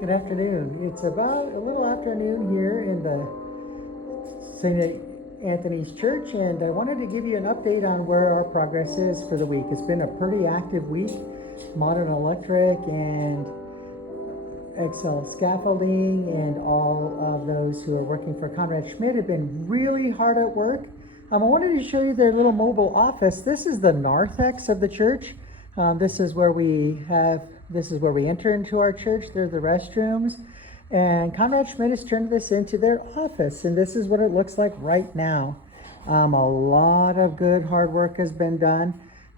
Good afternoon. It's about a little afternoon here in the St. Anthony's Church, and I wanted to give you an update on where our progress is for the week. It's been a pretty active week. Modern Electric and Excel Scaffolding and all of those who are working for Conrad Schmidt have been really hard at work. I wanted to show you their little mobile office. This is the narthex of the church. This is where we enter into our church. They're the restrooms. And Conrad Schmidt has turned this into their office. And this is what it looks like right now. A lot of good hard work has been done.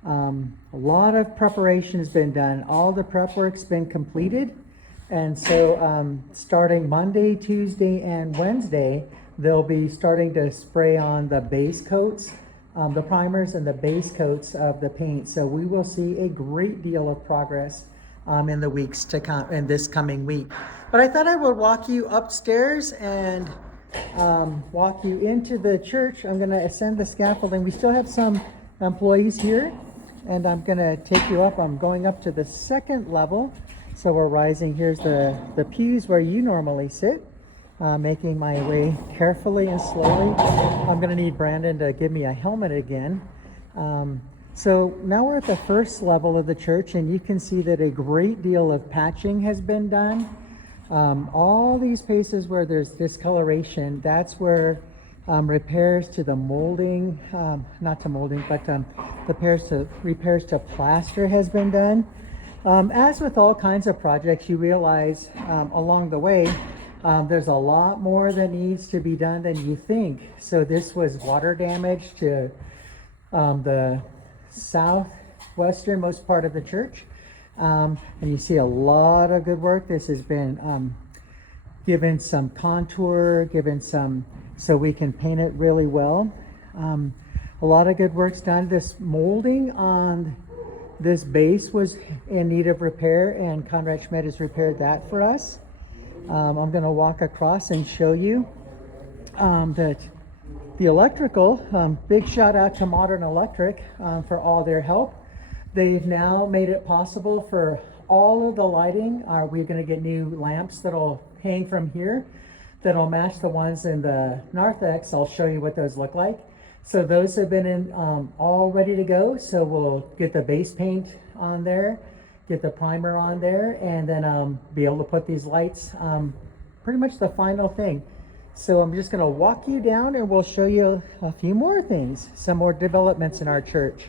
A lot of preparation has been done. All the prep work's been completed. And so starting Monday, Tuesday, and Wednesday, they'll be starting to spray on the base coats, the primers and the base coats of the paint. So we will see a great deal of progress in the weeks to come, in this coming week. But I thought I would walk you upstairs and walk you into the church. I'm going to ascend the scaffolding. We still have some employees here, and I'm going to take you up. I'm going up to the second level. So we're rising. Here's the pews where you normally sit. Making my way carefully and slowly. I'm going to need Brandon to give me a helmet again. So now we're at the first level of the church, and you can see that a great deal of patching has been done. All these places where there's discoloration, that's where repairs to the molding, not to molding, but repairs to plaster has been done. As with all kinds of projects, you realize along the way, there's a lot more that needs to be done than you think. So this was water damage to the southwesternmost part of the church. And you see a lot of good work. This has been given some contour, so we can paint it really well. A lot of good work's done. This molding on this base was in need of repair, and Conrad Schmidt has repaired that for us. I'm going to walk across and show you that the electrical, big shout out to Modern Electric for all their help. They've now made it possible for all of the lighting. We're going to get new lamps that'll hang from here that'll match the ones in the narthex. I'll show you what those look like. So those have been in all ready to go. So we'll get the base paint on there, get the primer on there, and then be able to put these lights, pretty much the final thing. So I'm just going to walk you down and we'll show you a few more things, some more developments in our church.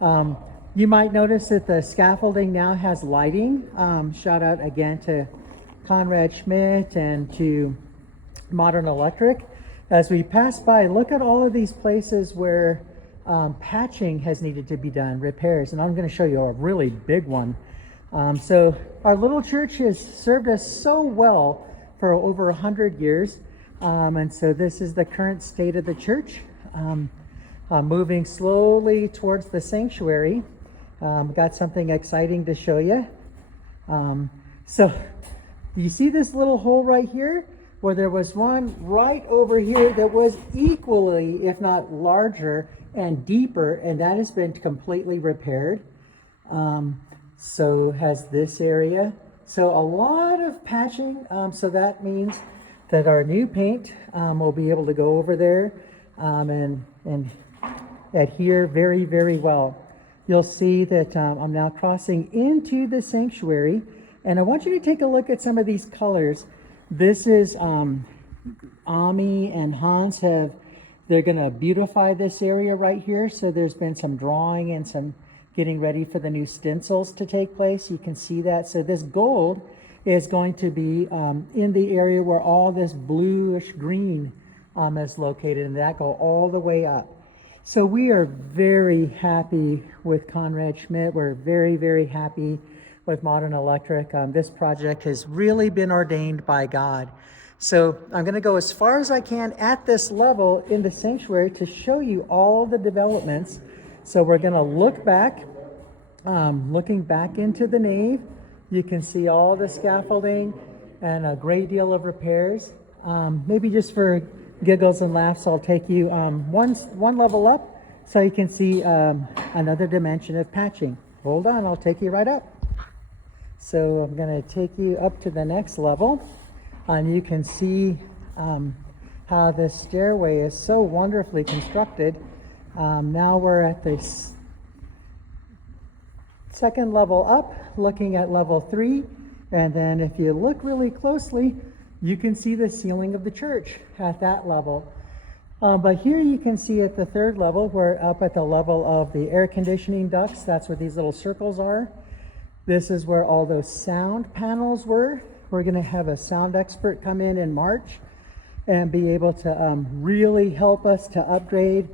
You might notice that the scaffolding now has lighting. Shout out again to Conrad Schmidt and to Modern Electric. As we pass by, look at all of these places where patching has needed to be done, repairs, and I'm going to show you a really big one. So our little church has served us so well for over 100 years, and so this is the current state of the church. Moving slowly towards the sanctuary. Got something exciting to show you. So you see this little hole right here? Where there was one right over here that was equally, if not larger and deeper, and that has been completely repaired. So has this area. So a lot of patching. So that means that our new paint will be able to go over there and adhere very, very well. You'll see that I'm now crossing into the sanctuary, and I want you to take a look at some of these colors. This is Ami and Hans they're going to beautify this area right here. So there's been some drawing and some getting ready for the new stencils to take place. You can see that. So this gold is going to be in the area where all this bluish green is located, and that go all the way up. So we are very happy with Conrad Schmidt. We're very, very happy with Modern Electric. This project has really been ordained by God. So I'm going to go as far as I can at this level in the sanctuary to show you all the developments. So we're going to look back, looking back into the nave. You can see all the scaffolding and a great deal of repairs. Maybe just for giggles and laughs, I'll take you one level up so you can see another dimension of patching. Hold on, I'll take you right up. So I'm going to take you up to the next level, and you can see how this stairway is so wonderfully constructed. Now we're at the second level up, looking at level 3, and then if you look really closely, you can see the ceiling of the church at that level. But here you can see at the third level, we're up at the level of the air conditioning ducts. That's where these little circles are. This is where all those sound panels were. We're going to have a sound expert come in March and be able to really help us to upgrade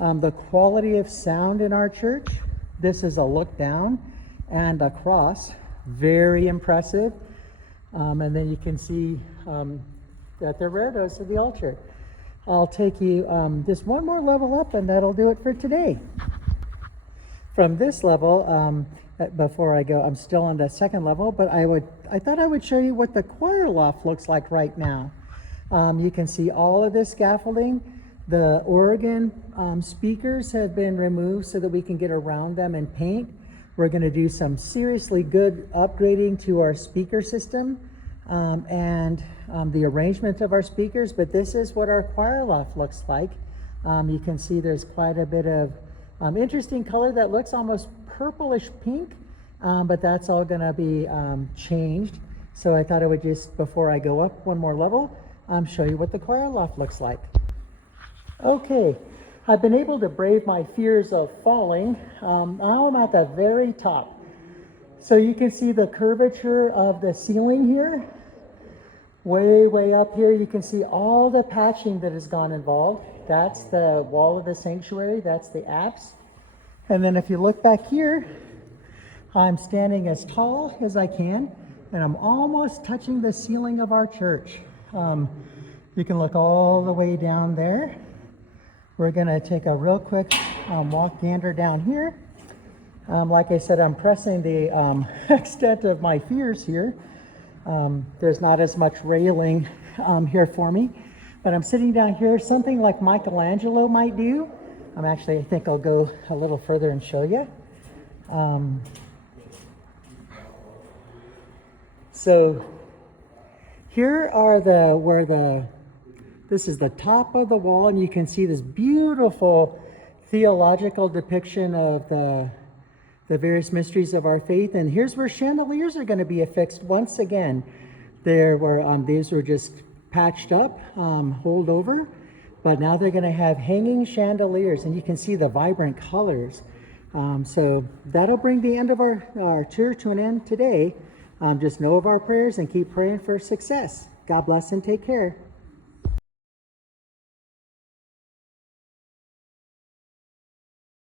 the quality of sound in our church. This is a look down and across. Very impressive. And then you can see that the redos of the altar. I'll take you just one more level up, and that'll do it for today. From this level, before I go, I'm still on the second level, but I thought I would show you what the choir loft looks like right now. You can see all of this scaffolding. The organ speakers have been removed so that we can get around them and paint. We're going to do some seriously good upgrading to our speaker system and the arrangement of our speakers, but this is what our choir loft looks like. You can see there's quite a bit of interesting color that looks almost purplish pink, but that's all going to be changed. So I thought I would just, before I go up one more level, show you what the choir loft looks like. Okay, I've been able to brave my fears of falling. Now I'm at the very top. So you can see the curvature of the ceiling here. Way up here, you can see all the patching that has gone involved. That's the wall of the sanctuary, that's the apse. And then if you look back here, I'm standing as tall as I can, and I'm almost touching the ceiling of our church. You can look all the way down there. We're going to take a real quick walk gander down here. Like I said, I'm pressing the extent of my fears here. There's not as much railing here for me, but I'm sitting down here, something like Michelangelo might do. I think I'll go a little further and show you. So here are this is the top of the wall, and you can see this beautiful theological depiction of the various mysteries of our faith. And here's where chandeliers are going to be affixed once again. These were just patched up, hold over, but now they're going to have hanging chandeliers, and you can see the vibrant colors. So that'll bring the end of our tour to an end today. Just know of our prayers and keep praying for success. God bless and take care.